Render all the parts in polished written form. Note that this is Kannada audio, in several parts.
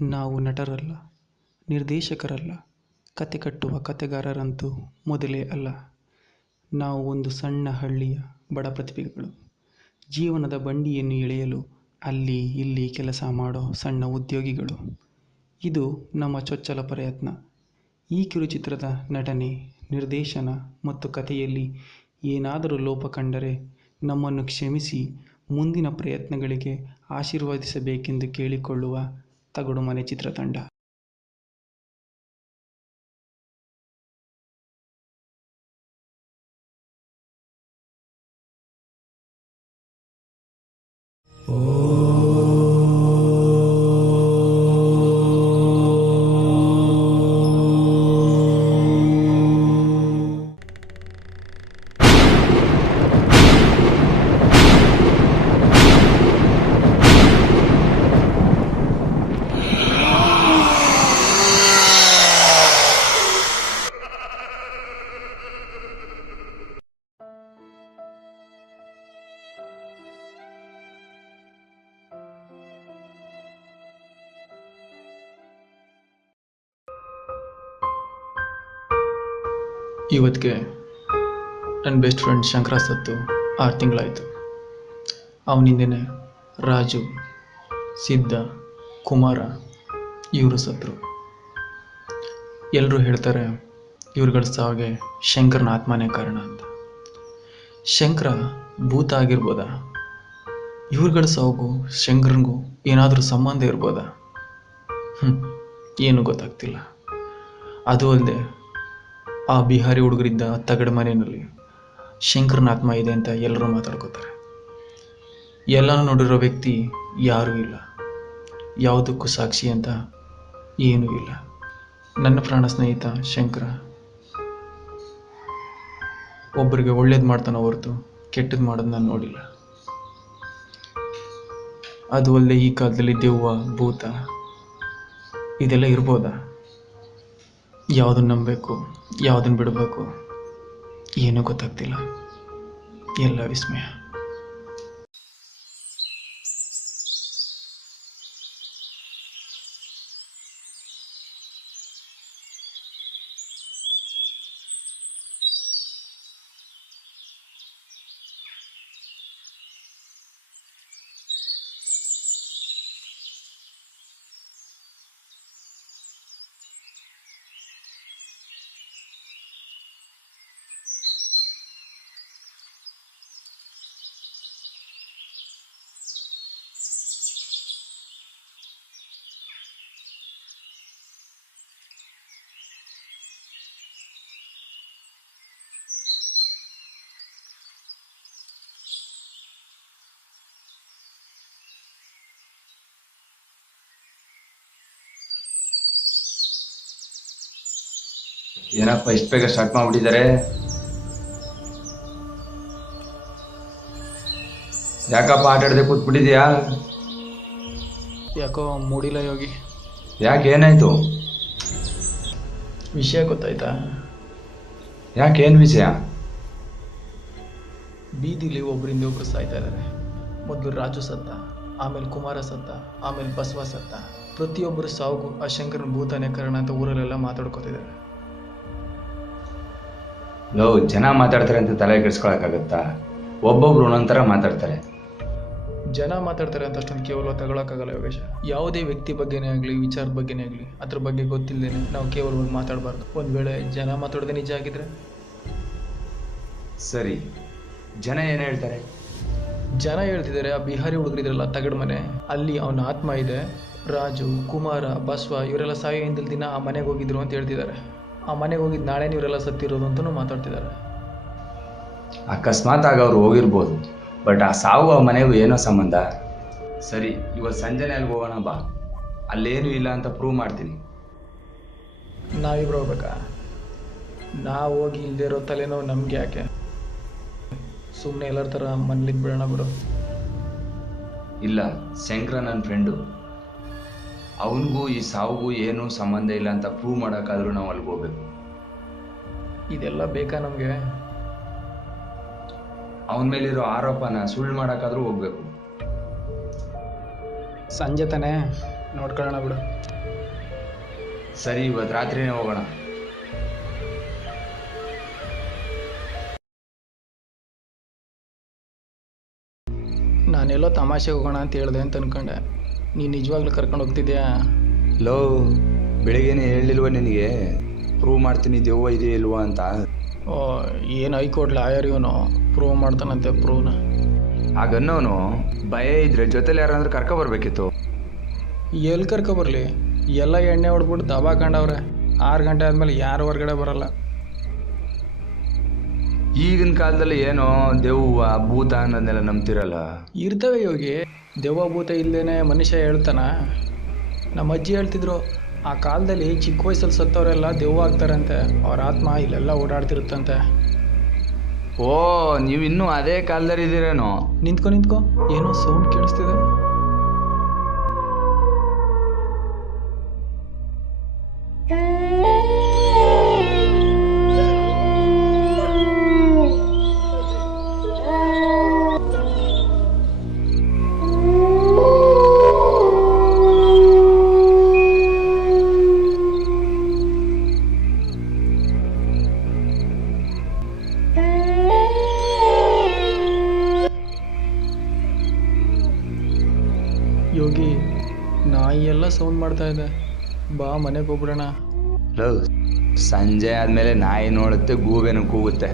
ನಾವು ನಟರಲ್ಲ, ನಿರ್ದೇಶಕರಲ್ಲ, ಕತೆ ಕಟ್ಟುವ ಕತೆಗಾರರಂತೂ ಮೊದಲೇ ಅಲ್ಲ. ನಾವು ಒಂದು ಸಣ್ಣ ಹಳ್ಳಿಯ ಬಡ ಪ್ರತಿಭೆಗಳು, ಜೀವನದ ಬಂಡಿಯನ್ನು ಎಳೆಯಲು ಅಲ್ಲಿ ಇಲ್ಲಿ ಕೆಲಸ ಮಾಡೋ ಸಣ್ಣ ಉದ್ಯೋಗಿಗಳು. ಇದು ನಮ್ಮ ಚೊಚ್ಚಲ ಪ್ರಯತ್ನ. ಈ ಕಿರುಚಿತ್ರದ ನಟನೆ, ನಿರ್ದೇಶನ ಮತ್ತು ಕಥೆಯಲ್ಲಿ ಏನಾದರೂ ಲೋಪ ಕಂಡರೆ ನಮ್ಮನ್ನು ಕ್ಷಮಿಸಿ ಮುಂದಿನ ಪ್ರಯತ್ನಗಳಿಗೆ ಆಶೀರ್ವದಿಸಬೇಕೆಂದು ಕೇಳಿಕೊಳ್ಳುವ ತಗಡುಮನೆ ಚಿತ್ರತಂಡ. ಇವತ್ತಿಗೆ ನನ್ನ ಬೆಸ್ಟ್ ಫ್ರೆಂಡ್ ಶಂಕರ ಸತ್ತು 6 ತಿಂಗಳಾಯಿತು. ಅವನಿಂದನೇ ರಾಜು, ಸಿದ್ಧ, ಕುಮಾರ ಇವರು ಸತ್ತರು. ಎಲ್ಲರೂ ಹೇಳ್ತಾರೆ ಇವ್ರುಗಳ ಸಾವಿಗೆ ಶಂಕರನ ಆತ್ಮನೇ ಕಾರಣ ಅಂತ. ಶಂಕರ ಭೂತ ಆಗಿರ್ಬೋದಾ? ಇವ್ರುಗಳ ಸಾವಿಗೂ ಶಂಕರನಿಗೂ ಏನಾದರೂ ಸಂಬಂಧ ಇರ್ಬೋದಾ? ಏನು ಗೊತ್ತಾಗ್ತಿಲ್ಲ. ಅದು ಅಲ್ಲದೆ ಆ ಬಿಹಾರಿ ಹುಡುಗರಿದ್ದ ತಗಡು ಮನೆಯಲ್ಲಿ ಶಂಕರನ ಆತ್ಮ ಇದೆ ಅಂತ ಎಲ್ಲರೂ ಮಾತಾಡ್ಕೋತಾರೆ. ಎಲ್ಲನೂ ನೋಡಿರೋ ವ್ಯಕ್ತಿ ಯಾರೂ ಇಲ್ಲ, ಯಾವುದಕ್ಕೂ ಸಾಕ್ಷಿ ಅಂತ ಏನೂ ಇಲ್ಲ. ನನ್ನ ಪ್ರಾಣ ಸ್ನೇಹಿತ ಶಂಕರ ಒಬ್ಬರಿಗೆ ಒಳ್ಳೇದು ಮಾಡ್ತಾನೋ ಹೊರತು ಕೆಟ್ಟದ್ದು ಮಾಡೋದು ನಾನು ನೋಡಿಲ್ಲ. ಅದು ಅಲ್ಲದೆ ಈ ಕಾಲದಲ್ಲಿ ದೆವ್ವ, ಭೂತ ಇದೆಲ್ಲ ಇರ್ಬೋದಾ? ಯಾವುದನ್ನು ನಂಬಬೇಕು, ಯಾವುದನ್ನು ಬಿಡಬೇಕು ಏನೂ ಗೊತ್ತಾಗ್ತಿಲ್ಲ. ಎಲ್ಲ ವಿಸ್ಮಯ. ಏನಪ್ಪ ಇಷ್ಟು ಬೇಗ ಸ್ಟಾರ್ಟ್ ಮಾಡ್ಬಿಟ್ಟಿದ್ದಾರೆ? ಯಾಕಪ್ಪ ಆಟ ಆಡದೆ ಕೂತ್ಬಿಟ್ಟಿದ್ಯಾ? ಯಾಕೋ ಮೂಡಿಲ್ಲ ಯೋಗಿ. ಯಾಕೆ, ಏನಾಯ್ತು? ವಿಷಯ ಗೊತ್ತಾಯ್ತಾ? ಯಾಕೆ, ಏನು ವಿಷಯ? ಬೀದಿಲಿ ಒಬ್ಬರಿಂದ ಒಬ್ರು ಸಾಯ್ತಾ ಇದ್ದಾರೆ. ಮೊದಲು ರಾಜು ಸತ್ತ, ಆಮೇಲೆ ಕುಮಾರ ಸತ್ತ, ಆಮೇಲೆ ಬಸವ ಸತ್ತ. ಪ್ರತಿಯೊಬ್ಬರು ಸಾವುಗೂ ಆ ಶಂಕರನ ಭೂತಾನೆ ಕಾರಣ ಅಂತ ಊರಲ್ಲೆಲ್ಲ ಮಾತಾಡ್ಕೋತಿದ್ದಾರೆ. ಜನ ಮಾತಾಡ್ತಾರೆ ಅಂತ ತಲೆ ಕೆಡಿಸ್ಕೊಳಕ್ಕಾಗತ್ತಾ? ಒಬ್ಬೊಬ್ರು ಒಂದೊಂಥರ ಮಾತಾಡ್ತಾರೆ. ಜನ ಮಾತಾಡ್ತಾರೆ ಅಂತ ಅಷ್ಟೊಂದು ಕೇವಲ ತಗೊಳಕ್ಕಾಗಲ್ಲ ಯೋಗೇಶ. ಯಾವುದೇ ವ್ಯಕ್ತಿ ಬಗ್ಗೆನೇ ಆಗಲಿ, ವಿಚಾರದ ಬಗ್ಗೆನೇ ಆಗಲಿ, ಅದ್ರ ಬಗ್ಗೆ ಗೊತ್ತಿಲ್ಲದೇನೆ ನಾವು ಕೇವಲವಾಗಿ ಮಾತಾಡಬಾರ್ದು. ಒಂದು ವೇಳೆ ಜನ ಮಾತಾಡೋದೇ ನಿಜ ಆಗಿದ್ರೆ ಸರಿ, ಜನ ಏನು ಹೇಳ್ತಾರೆ? ಜನ ಹೇಳ್ತಿದ್ದಾರೆ ಆ ಬಿಹಾರಿ ಹುಡುಗರಿದ್ರಲ್ಲ ತಗಡು ಮನೆ, ಅಲ್ಲಿ ಅವನ ಆತ್ಮ ಇದೆ. ರಾಜು, ಕುಮಾರ, ಬಸವ ಇವರೆಲ್ಲ ಸಾಯೋ ಹಿಂದಿನ ದಿನ ಆ ಮನೆಗೆ ಹೋಗಿದ್ರು ಅಂತ ಹೇಳ್ತಿದ್ದಾರೆ. ಆ ಮನೆಗೆ ಹೋಗಿದ್ದು ನಾಳೆ ಇವರೆಲ್ಲ ಸತ್ತಿರೋದು ಅಂತಲೂ ಮಾತಾಡ್ತಿದ್ದಾರೆ. ಅಕಸ್ಮಾತ್ ಆಗ ಅವ್ರು ಹೋಗಿರ್ಬೋದು, ಬಟ್ ಆ ಸಾವು ಆ ಮನೆಗೂ ಏನೋ ಸಂಬಂಧ. ಸರಿ, ಇವತ್ತು ಸಂಜೆನೆ ಅಲ್ಲಿಗೆ ಹೋಗೋಣ ಬಾ, ಅಲ್ಲೇನೂ ಇಲ್ಲ ಅಂತ ಪ್ರೂವ್ ಮಾಡ್ತೀನಿ. ನಾವಿಬ್ರು ಹೋಗ್ಬೇಕಾ? ನಾವು ಹೋಗಿ ಇಲ್ಲದೆ ಇರೋ ತಲೆನೋ ನಮ್ಗೆ ಯಾಕೆ? ಸುಮ್ಮನೆ ಎಲ್ಲರ ಥರ ಮನೇಲಿದ್ದು ಬಿಡೋಣ ಬಿಡು. ಇಲ್ಲ, ಶಂಕರ ನನ್ನ ಫ್ರೆಂಡು, ಅವನಿಗೂ ಈ ಸಾವುಗೂ ಏನೂ ಸಂಬಂಧ ಇಲ್ಲ ಅಂತ ಪ್ರೂವ್ ಮಾಡೋಕ್ಕಾದ್ರೂ ನಾವು ಅಲ್ಲಿಗೆ ಹೋಗ್ಬೇಕು. ಇದೆಲ್ಲ ಬೇಕಾ ನಮಗೆ? ಅವನ ಮೇಲಿರೋ ಆರೋಪನ ಸುಳ್ಳು ಮಾಡೋಕ್ಕಾದ್ರೂ ಹೋಗ್ಬೇಕು. ಸಂಜೆ ತಾನೇ ನೋಡ್ಕೊಳ್ಳೋಣ ಬಿಡು. ಸರಿ, ಇವತ್ತು ರಾತ್ರಿನೇ ಹೋಗೋಣ. ನಾನೆಲ್ಲೋ ತಮಾಷೆಗೆ ಹೋಗೋಣ ಅಂತ ಹೇಳ್ದೆ ಅಂತ ಅನ್ಕೊಂಡೆ. ನೀನು ನಿಜವಾಗ್ಲೂ ಕರ್ಕೊಂಡು ಹೋಗ್ತಿದ್ಯಾ? ಲೋ, ಬೆಳಿಗ್ಗೆನೆ ಹೇಳಿಲ್ವ ನಿನಗೆ ಪ್ರೂವ್ ಮಾಡ್ತೀನಿ ದೆವ್ವ ಇದೆಯೋ ಇಲ್ವಾ ಅಂತ? ಓ, ಏನು ಹೈಕೋರ್ಟ್ ಲಾಯರ್ ಇವನು, ಪ್ರೂವ್ ಮಾಡ್ತಾನಂತೆ ಪ್ರೂವ್ನ. ಹಾಗನ್ನೋನು ಭಯ ಇದ್ರೆ ಜೊತೆಲಿ ಯಾರಾದ್ರೂ ಕರ್ಕೊಬರ್ಬೇಕಿತ್ತು. ಎಲ್ಲಿ ಕರ್ಕೊಬರ್ಲಿ? ಎಲ್ಲ ಎಣ್ಣೆ ಹೊಡ್ಬಿಟ್ಟು ದಬಾಕೊಂಡವ್ರೆ. 6 ಗಂಟೆ ಆದಮೇಲೆ ಯಾರು ಹೊರಗಡೆ ಬರಲ್ಲ. ಈಗಿನ ಕಾಲದಲ್ಲಿ ಏನೋ ದೆವ್ವ ಭೂತ ಅನ್ನೋದನ್ನೆಲ್ಲ ನಂಬ್ತಿರಲ್ಲ. ಇರ್ತವೆ ಯೋಗಿ, ದೆವ್ವ ಭೂತ ಇಲ್ಲದೇನೆ ಮನುಷ್ಯ ಹೇಳ್ತಾನ? ನಮ್ಮ ಅಜ್ಜಿ ಹೇಳ್ತಿದ್ರು, ಆ ಕಾಲದಲ್ಲಿ ಚಿಕ್ಕ ವಯಸ್ಸಲ್ಲಿ ಸತ್ತವರೆಲ್ಲ ದೆವ್ವ ಆಗ್ತಾರಂತೆ, ಅವ್ರ ಆತ್ಮ ಇಲ್ಲೆಲ್ಲ ಓಡಾಡ್ತಿರುತ್ತಂತೆ. ಓ, ನೀವಿನ್ನೂ ಅದೇ ಕಾಲದಲ್ಲಿ ಇದ್ದೀರೇನೋ? ನಿಂತ್ಕೊ, ಏನೋ ಸೌಂಡ್ ಕೇಳಿಸ್ತಿದೆ. ಯೋಗಿ, ನಾಯಿ ಎಲ್ಲ ಸೌಂಡ್ ಮಾಡ್ತಾ ಇದೆ, ಬಾ ಮನೆಗೆ ಹೋಗ್ಬಿಡೋಣ. ಲವ್, ಸಂಜೆ ಆದಮೇಲೆ ನಾಯಿ ನೋಡುತ್ತೆ, ಗೂಬೆನೂ ಕೂಗುತ್ತೆ.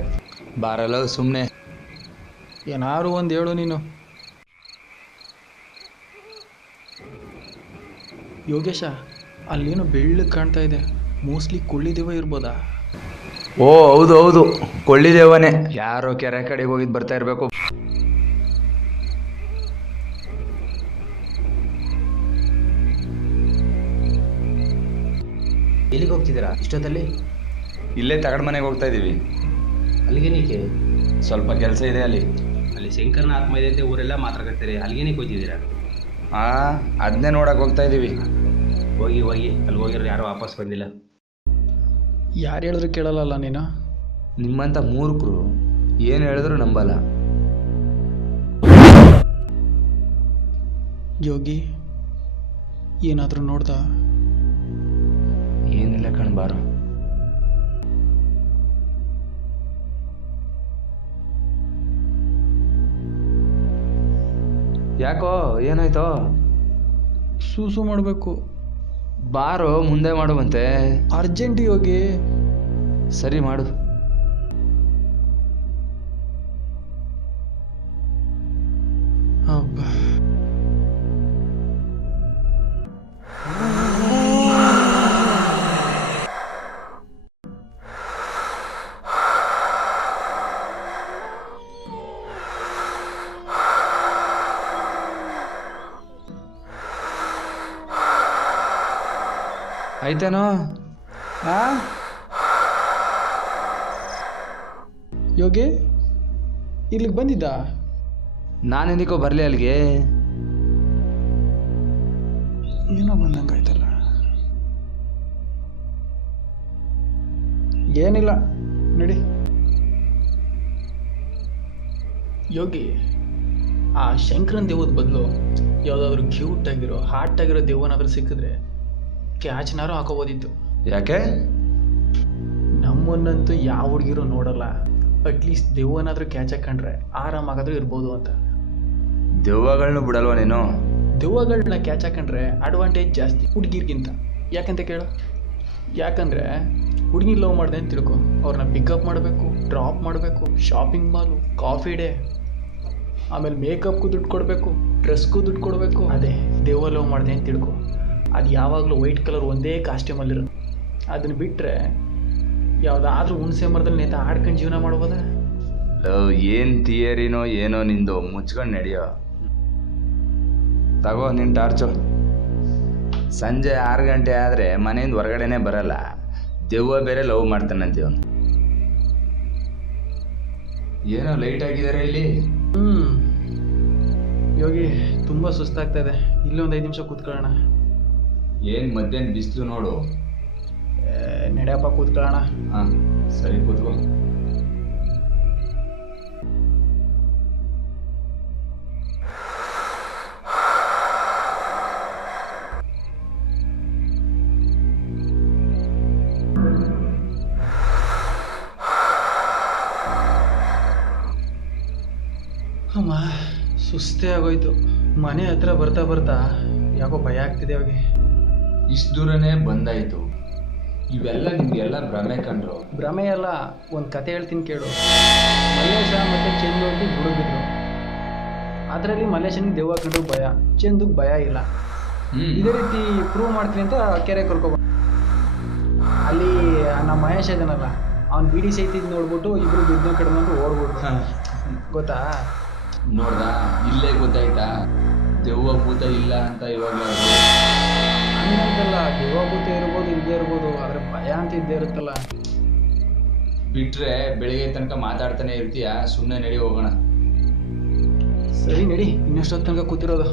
ಬಾರಲ್ಲ ಸುಮ್ಮನೆ. ಏನಾರು ಒಂದು ಹೇಳು ನೀನು. ಯೋಗೇಶ, ಅಲ್ಲೇನೋ ಬೆಳ್ಳಗೆ ಕಾಣ್ತಾ ಇದೆ, ಮೋಸ್ಟ್ಲಿ ಕೊಳ್ಳಿದೇವ ಇರ್ಬೋದಾ? ಓ ಹೌದು ಹೌದು, ಕೊಳ್ಳಿದೇವನೇ. ಯಾರೋ ಕೆರೆ ಕಡೆಗೆ ಹೋಗಿದ್ದು ಬರ್ತಾ ಇರಬೇಕು. ಎಲ್ಲಿಗೆ ಹೋಗ್ತಿದ್ದೀರಾ ಇಷ್ಟೊತ್ತಲ್ಲಿ? ಇಲ್ಲೇ ತಗಡ್ ಮನೆಗೆ ಹೋಗ್ತಾ ಇದ್ದೀವಿ. ಅಲ್ಲಿಗೇನಿಕೆ? ಸ್ವಲ್ಪ ಕೆಲಸ ಇದೆ ಅಲ್ಲಿ. ಅಲ್ಲಿ ಶಂಕರನ ಆತ್ಮ ಇದೆ ಅಂತ ಊರೆಲ್ಲ ಮಾತಾಡ್ಕತ್ತೀರಿ, ಅಲ್ಲಿಗೇನಿಗೆ ಹೋಗ್ತಿದ್ದೀರಾ? ಅದನ್ನೇ ನೋಡಕ್ ಹೋಗ್ತಾ ಇದ್ದೀವಿ. ಹೋಗಿ ಅಲ್ಲಿ ಹೋಗಿರೋ ಯಾರು ವಾಪಸ್ ಬಂದಿಲ್ಲ. ಯಾರು ಹೇಳಿದ್ರು ಕೇಳಲ್ಲ ನೀನು? ನಿಮ್ಮಂಥ ಮೂರ್ಖರು ಏನು ಹೇಳಿದ್ರು ನಂಬಲ್ಲ. ಯೋಗಿ, ಏನಾದರೂ ನೋಡ್ದ? ಏನಿಲ್ಲ ಕಣ್ಬಾರು. ಯಾಕೋ ಏನಾಯ್ತೋ? ಸೂಸು ಮಾಡಬೇಕು. ಬಾರೋ ಮುಂದೆ ಮಾಡುವಂತೆ. ಅರ್ಜೆಂಟ್ ಯೋಗಿ. ಸರಿ ಮಾಡು. ಅಬ್ಬಾ, ಆಯ್ತೇನೋ? ಯೋಗಿ ಇಲ್ಲಿಗೆ ಬಂದಿದ್ದ? ನಾನೆಂದಿಕೋ ಬರಲಿ ಅಲ್ಲಿಗೆ. ಏನೋ ಬಂದಂಗಾಯ್ತಲ್ಲ. ಏನಿಲ್ಲ, ನಡಿ. ಯೋಗಿ, ಆ ಶಂಕರನ್ ದೇವದ ಬದಲು ಯಾವುದಾದ್ರೂ ಕ್ಯೂಟ್ ಆಗಿರೋ ಹಾರ್ಟ್ ಆಗಿರೋ ದೇವನಾದ್ರೂ ಸಿಕ್ಕಿದ್ರೆ ಕ್ಯಾಚ್ನಾರು ಹಾಕೋಬೋದಿತ್ತು. ಯಾಕೆ? ನಮ್ಮನ್ನಂತೂ ಯಾವ ಹುಡುಗಿರು ನೋಡಲ್ಲ, ಅಟ್ಲೀಸ್ಟ್ ದೆವ್ವನಾದ್ರೂ ಕ್ಯಾಚ್ ಹಾಕೊಂಡ್ರೆ ಆರಾಮಾಗಾದ್ರೂ ಇರ್ಬೋದು ಅಂತ. ದೆವ್ವಗಳನ್ನ ಬಿಡಲ್ವ ನೀನು? ದೆವ್ವಗಳನ್ನ ಕ್ಯಾಚ್ ಹಾಕೊಂಡ್ರೆ ಅಡ್ವಾಂಟೇಜ್ ಜಾಸ್ತಿ ಹುಡುಗಿರ್ಗಿಂತ. ಯಾಕಂತ ಕೇಳು? ಯಾಕಂದರೆ ಹುಡುಗಿ ಲವ್ ಮಾಡಿದೆ ಅಂತ ತಿಳ್ಕೊ, ಅವ್ರನ್ನ ಪಿಕಪ್ ಮಾಡಬೇಕು, ಡ್ರಾಪ್ ಮಾಡಬೇಕು, ಶಾಪಿಂಗ್ ಮಾಲು, ಕಾಫಿ ಡೇ, ಆಮೇಲೆ ಮೇಕಪ್ಗೂ ದುಡ್ಡು ಕೊಡಬೇಕು, ಡ್ರೆಸ್ಗೂ ದುಡ್ಡು ಕೊಡಬೇಕು. ಅದೇ ದೆವ್ವ ಲವ್ ಮಾಡಿದೆ ಅಂತ ತಿಳ್ಕೊ, ಅದು ಯಾವಾಗಲೂ ವೈಟ್ ಕಲರ್ ಒಂದೇ ಕಾಸ್ಟ್ಯೂಮಲ್ಲಿರುತ್ತೆ. ಅದನ್ನು ಬಿಟ್ಟರೆ ಯಾವುದಾದ್ರೂ ಹುಣಸೆ ಮರದಲ್ಲಿ ನೇತ ಆಡ್ಕೊಂಡು ಜೀವನ ಮಾಡ್ಬೋದಾ? ಏನು ಥಿಯರಿನೋ ಏನೋ ನಿಂದು, ಮುಚ್ಕೊಂಡು ನಡೆಯೋ. ತಗೋ ನಿನ್ನ ಟಾರ್ಚು. ಸಂಜೆ 6 ಗಂಟೆ ಆದರೆ ಮನೆಯಿಂದ ಹೊರಗಡೆನೇ ಬರಲ್ಲ. ದೆವ್ವ ಬೇರೆ ಲವ್ ಮಾಡ್ತಾನಂತೆ ಅವನು. ಏನೋ ಲೈಟ್ ಆಗಿದ್ದಾರೆ ಇಲ್ಲಿ. ಯೋಗಿ, ತುಂಬ ಸುಸ್ತಾಗ್ತಾ ಇದೆ, ಇಲ್ಲೊಂದು 5 ನಿಮಿಷ ಕೂತ್ಕೊಳ್ಳೋಣ. ಏನು ಮಧ್ಯಾಹ್ನ ಬಿಸಿಲು ನೋಡು. ನಡೆಯಪ್ಪ ಕೂತ್ಕೊಳ್ಳೋಣ. ಹಾಂ ಸರಿ, ಕೂತ್ಕೋ. ಅಮ್ಮ ಸುಸ್ತೇ ಆಗೋಯ್ತು. ಮನೆ ಹತ್ರ ಬರ್ತಾ ಬರ್ತಾ ಯಾಕೋ ಭಯ ಆಗ್ತಿದೆ ಅವಾಗೆ. ಇಷ್ಟು ದೂರನೇ ಬಂದಾಯ್ತು. ಇವೆಲ್ಲ ನಿಮ್ಗೆಲ್ಲ ಭ್ರಮೆ ಕಂಡ್ರು. ಭ್ರಮೆ ಅಲ್ಲ, ಒಂದು ಕತೆ ಹೇಳ್ತೀನಿ ಕೇಳು. ಮಲ್ಲೇಶ ಮತ್ತು ಚಂದು ಅಂತ ಹುಡುಗಿದ್ರು. ಅದರಲ್ಲಿ ಮಲ್ಲೇಶನಿಗೆ ದೆವ್ವ ಕಂಡ್ರು ಭಯ, ಚಂದುಗೆ ಭಯ ಇಲ್ಲ. ಇದೇ ರೀತಿ ಪ್ರೂವ್ ಮಾಡ್ತೀನಿ ಅಂತ ಕೆರೆ ಕರ್ಕೊಬ. ಅಲ್ಲಿ ನಮ್ಮ ಮಹೇಶ್ ಇದನಲ್ಲ, ಅವ್ನು ಬಿಡಿ ಸೈತಿದ್ ನೋಡ್ಬಿಟ್ಟು ಇಬ್ರು ಬಿದ್ದ ಕಡಿಮೆ ಅಂತ ಓಡ್ಬಿಟ್ಟು. ಗೊತ್ತಾ? ನೋಡ್ದ, ಇಲ್ಲೇ ಗೊತ್ತಾಯ್ತಾ ದೆವ್ವ ಭೂತ ಇಲ್ಲ ಅಂತ. ಇವಾಗ ಹಂಗಂತಲ್ಲ, ದೆವ್ವ ಭೂತ ಇರ್ಬೋದು, ಇಲ್ಲದೆ ಇರ್ಬೋದು, ಆದ್ರೆ ಭಯ ಅಂತ ಇದ್ದೇ ಇರುತ್ತಲ್ಲ. ಬಿಟ್ರೆ ಬೆಳಿಗ್ಗೆ ತನಕ ಮಾತಾಡ್ತಾನೆ ಇರ್ತೀಯ, ಸುಮ್ಮನೆ ನಡಿ ಹೋಗೋಣ. ಸರಿ ನಡಿ, ಇನ್ನೆಷ್ಟೊತ್ತು ತನಕ ಕೂತಿರೋದು.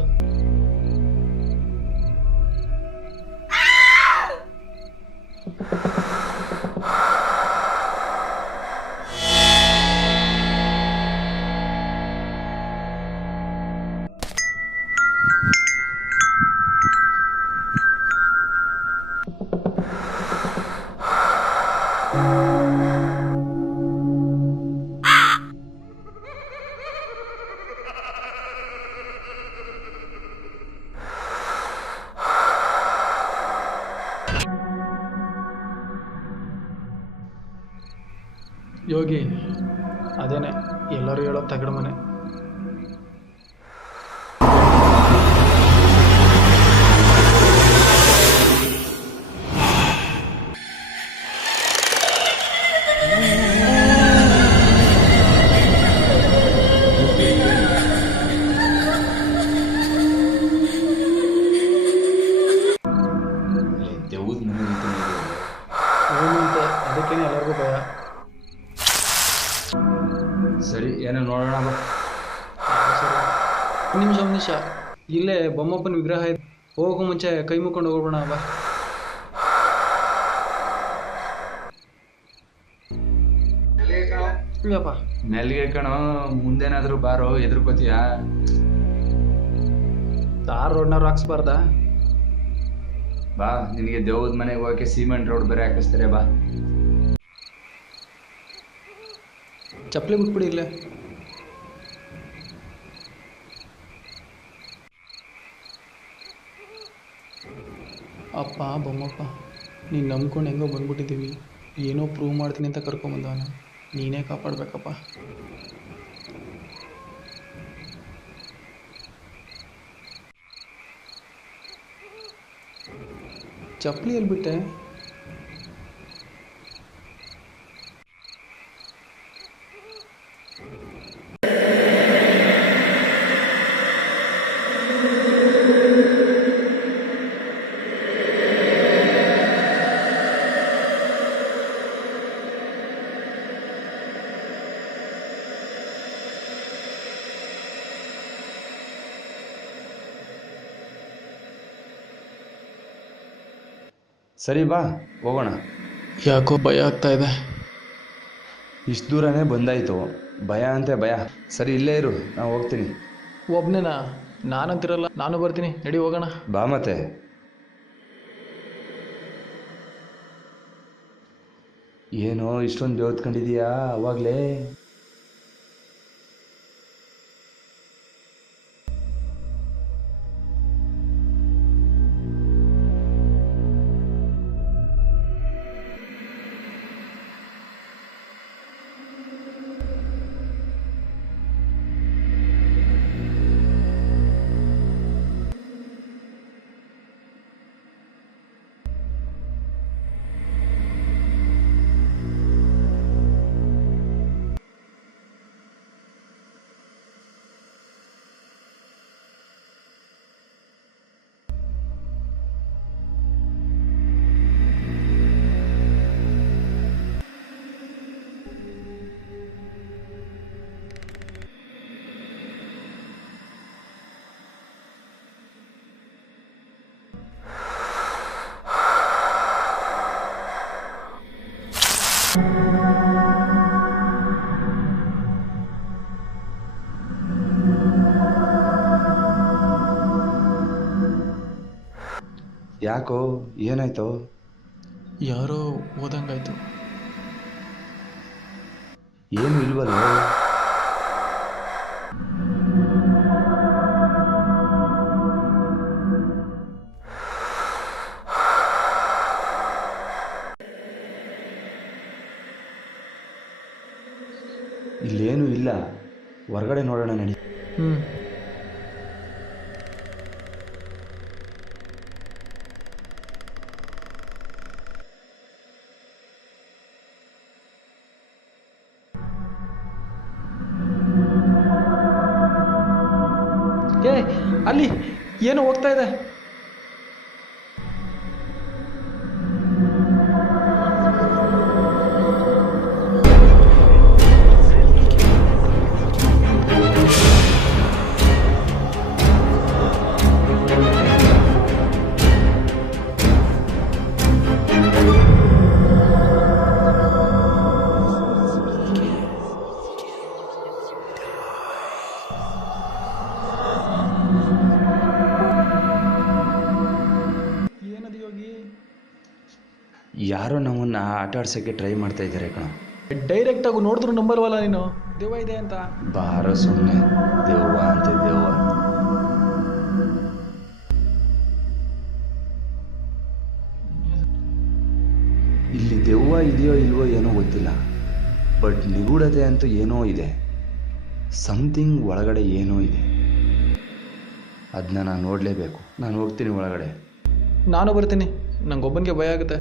ಯೋಗಿ, ಅದೇನೆ ಎಲ್ಲರೂ ಹೇಳೋ ತಗಡು ಮನೆ. ದೆವ್ವದ ಮನೆ ಅವನಂತೆ, ಅದಕ್ಕೇನೆ ಎಲ್ಲರಿಗೂ ಭಯ. ಸರಿ, ಏನೋ ನೋಡೋಣ ಬಾ. ಸರಿ, ಒಂದು ನಿಮಿಷ, ಇಲ್ಲೇ ಬೊಮ್ಮಪ್ಪನ ವಿಗ್ರಹ ಇದೆ. ಹೋಗೋ ಮುಂಚೆ ಕೈ ಮುಕ್ಕೊಂಡು ಹೋಗೋಣ ಬಾ. ಇಲ್ಲಪ್ಪ, ಮೆಲ್ಗೆ ಕಣೋ, ಮುಂದೇನಾದ್ರೂ ಬಾರೋ, ಎದುರ್ಕೋತೀಯ? ತಾರ್ ರೋಡ್ನವ್ರು ಹಾಕ್ಸ್ಬಾರ್ದಾ? ಬಾ, ನಿನಗೆ ದೆವ್ವದ ಮನೆಗೆ ಹೋಗಕ್ಕೆ ಸಿಮೆಂಟ್ ರೋಡ್ ಬೇರೆ ಹಾಕಿಸ್ತಾರೆ. ಬಾ, ಚಪ್ಪಲಿ ಬಿಟ್ಬಿಡಿ ಇಲ್ಲೇ. ಅಪ್ಪ ಬೊಮ್ಮಪ್ಪ, ನೀನು ನಂಬ್ಕೊಂಡು ಹೆಂಗೋ ಬಂದ್ಬಿಟ್ಟಿದ್ದೀವಿ. ಏನೋ ಪ್ರೂವ್ ಮಾಡ್ತೀನಿ ಅಂತ ಕರ್ಕೊಂಬಂದವನ, ನೀನೇ ಕಾಪಾಡಬೇಕಪ್ಪ. ಚಪ್ಪಲಿ ಎಲ್ಲಿ ಬಿಟ್ಟೆ? ಸರಿ ಬಾ, ಹೋಗೋಣ. ಯಾಕೋ ಭಯ ಆಗ್ತಾ ಇದೆ. ಇಷ್ಟು ದೂರನೇ ಬಂದಾಯ್ತು, ಭಯ ಅಂತೆ ಭಯ. ಸರಿ, ಇಲ್ಲೇ ಇರು, ನಾನು ಹೋಗ್ತೀನಿ. ಒಬ್ನೇನಾ? ನಾನಂತಿರಲ್ಲ, ನಾನು ಬರ್ತೀನಿ. ನಡಿ ಹೋಗೋಣ. ಬಾ ಮತ್ತೆ. ಏನೋ ಇಷ್ಟೊಂದು ಬೇವತ್ಕೊಂಡಿದೀಯಾ ಅವಾಗಲೇ? ಯಾಕೋ, ಏನಾಯ್ತು? ಯಾರೋ ಓದಂಗಾಯ್ತು. ಏನು ಇಲ್ವಲ್ಲ? ಇಲ್ಲೇನೂ ಇಲ್ಲ, ಹೊರಗಡೆ ನೋಡೋಣ ನಡಿ. ಹ್ಞೂ. ಏ ಅಲ್ಲಿ ಏನೋ ಹೋಗ್ತಾ ಇದೆ. ಏನದು ಯೋಗಿ? ಯಾರೋ ನಮ್ಮನ್ನ ಆಟ ಆಡ್ಸೋಕ್ಕೆ ಟ್ರೈ ಮಾಡ್ತಾ ಇದ್ದಾರೆ ಕಣ. ಡೈರೆಕ್ಟ್ ಆಗಿ ನೋಡಿದ್ರು ನಂಬಲ್ವಲ್ಲ ನೀನು, ದೆವ್ವ ಇದೆ ಅಂತ. ಬಾರೋ ಸುಮ್ಮನೆ, ದೆವ್ವ ಅಂತೆ ದೆವ್ವ. ಇಲ್ಲಿ ದೆವ್ವ ಇದೆಯೋ ಇಲ್ವೋ ಏನೋ ಗೊತ್ತಿಲ್ಲ, ಬಟ್ ನಿಗೂಢತೆ ಅಂತೂ ಏನೋ ಇದೆ. ಸಮಥಿಂಗ್ ಒಳಗಡೆ ಏನೋ ಇದೆ, ಅದನ್ನ ನಾನು ನೋಡಲೇಬೇಕು. ನಾನು ಹೋಗ್ತೀನಿ ಒಳಗಡೆ. ನಾನು ಬರ್ತೀನಿ, ನಂಗೊಬ್ಬನಿಗೆ ಭಯ ಆಗುತ್ತೆ.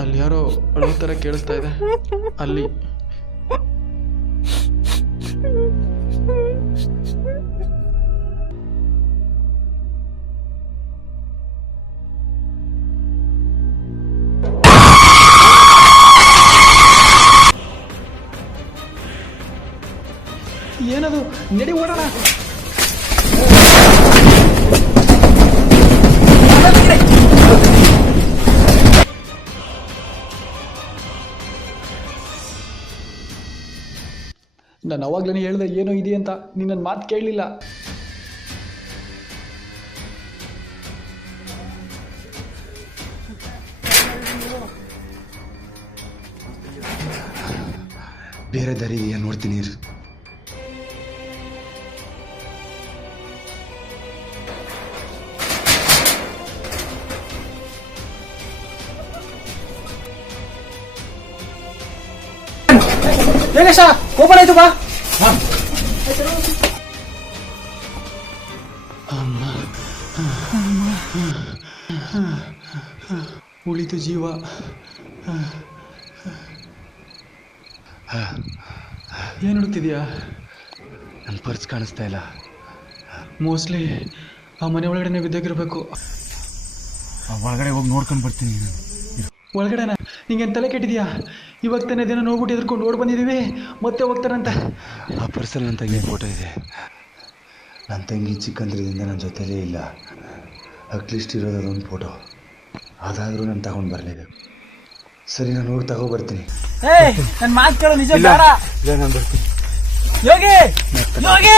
ಅಲ್ಲಿ ಯಾರೋ ಅಳೋ ಥರ ಕೇಳಿಸ್ತಾ ಇದೆ. ಅಲ್ಲಿ ಏನದು? ನಡಿ ಓಡೋಣ. ನಾನು ಅವಾಗ್ಲೇ ಹೇಳ್ದೆ ಏನೋ ಇದೆ ಅಂತ, ನೀನು ನನ್ನ ಮಾತು ಕೇಳಲಿಲ್ಲ. ಬೇರೆ ದಾರಿ ಇದೆಯಾ ನೋಡ್ತೀನಿ. ಯೋಗೇಶ ಓಪನ್ ಆಯ್ತು, ಬಾ. ಉಳಿತು ಜೀವ. ಏನು ಹುಡುಕ್ತಿದ್ಯಾ? ನನ್ನ ಪರ್ಸ್ ಕಾಣಿಸ್ತಾ ಇಲ್ಲ. ಮೋಸ್ಟ್ಲಿ ಆ ಮನೆ ಒಳಗಡೆ ಬಿದ್ದೋಗಿರ್ಬೇಕು. ಒಳಗಡೆ ಹೋಗಿ ನೋಡ್ಕೊಂಡು ಬರ್ತೀನಿ. ಒಳಗಡೆನಾ? ನಿಂಗೇನು ತಲೆ ಕೆಟ್ಟಿದ್ಯಾ? ಇವಾಗ ತಾನೇ ದಿನ ನೋಡ್ಬಿಟ್ಟು ಎದ್ಕೊಂಡು ಓಡ್ ಬಂದಿದ್ದೀವಿ, ಮತ್ತೆ ಹೋಗ್ತಾರಂತ. ಆ ಪರ್ಸಲ್ಲಿ ನನ್ನ ತಂಗಿ ಫೋಟೋ ಇದೆ. ನನ್ನ ತಂಗಿ ಚಿಕ್ಕಂದ್ರದಿಂದ ನನ್ನ ಜೊತೆಲೇ ಇಲ್ಲ. ಅಟ್ಲೀಸ್ಟ್ ಇರೋದು ಅದೊಂದು ಫೋಟೋ, ಅದಾದರೂ ನಾನು ತಗೊಂಡು ಬರಲೇಬೇಕು. ಸರಿ, ನಾನು ಹೋಗಿ ತಗೊಬರ್ತೀನಿ. ನನ್ನ ಮಾತು ಕೇಳೋ, ನಿಜ ಇಲ್ಲ, ನಾನು ಬರ್ತೀನಿ. ಯೋಗಿ ಯೋಗಿ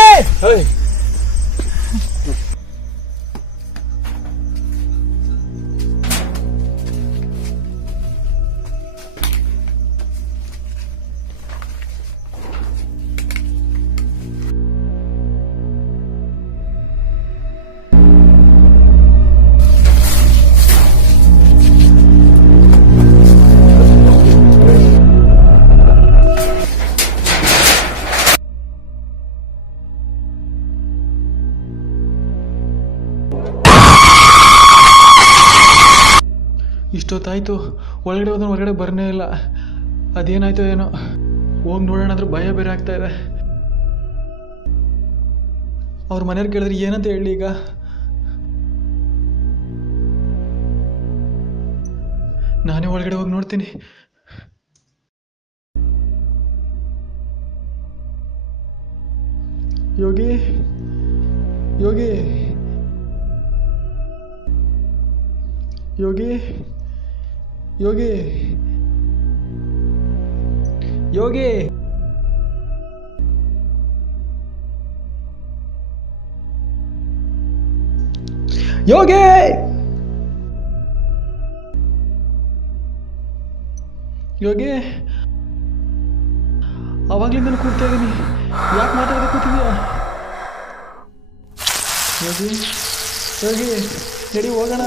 ಇಷ್ಟೊತ್ತಾಯ್ತು, ಒಳಗಡೆ ಹೋದ್ರೆ ಹೊರಗಡೆ ಬರ್ನೇ ಇಲ್ಲ. ಅದೇನಾಯ್ತೋ ಏನೋ, ಹೋಗಿ ನೋಡೋಣ ಅಂದ್ರೆ ಭಯ ಬೇರೆ ಆಗ್ತಾ ಇದೆ. ಅವ್ರ ಮನೆಯವ್ರು ಕೇಳಿದ್ರೆ ಏನಂತ ಹೇಳಿ ಈಗ? ನಾನೇ ಒಳಗಡೆ ಹೋಗಿ ನೋಡ್ತೀನಿ. ಯೋಗಿ ಯೋಗಿ ಯೋಗಿ ಯೋಗಿ ಯೋಗಿ ಯೋಗಿ ಯೋಗಿ ಅವಾಗ್ಲಿಂದ ಕೂರ್ತಾ ಇದ್ದೀನಿ, ಯಾಕೆ ಮಾತಾಡೋದು ಕೂತಿದ್ಯಾ? ಯೋಗಿ ಯೋಗಿ ನಡಿ ಹೋಗೋಣ.